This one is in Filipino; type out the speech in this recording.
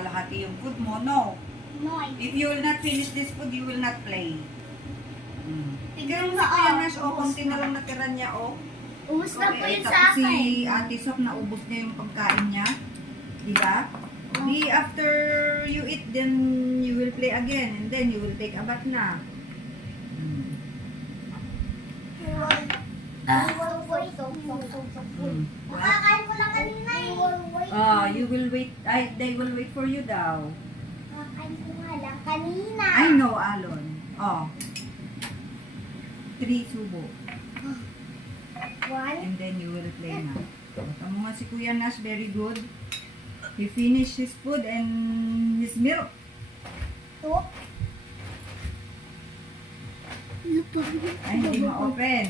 kalahati yung food mo. No. No, If you will not finish this food, you will not play. Tignan mo Tignan si mo, Kuya oh. Nash, o, konti na lang natira niya, o. ubus na po yun Tapos sa si akin. Ate Sof, naubos niya yung pagkain niya. Diba? Di after you eat, then you will play again. And then you will take a bath na. Makakain ko lang kanina eh. You will wait. They will wait for you daw. Makakain ko nga lang kanina. I know, Alon. Oh. 3 subo. 1, And then you will play na. Tama nga si Kuya Nash, very good. He finished his food and his milk. 2. Ay, hindi ma-open.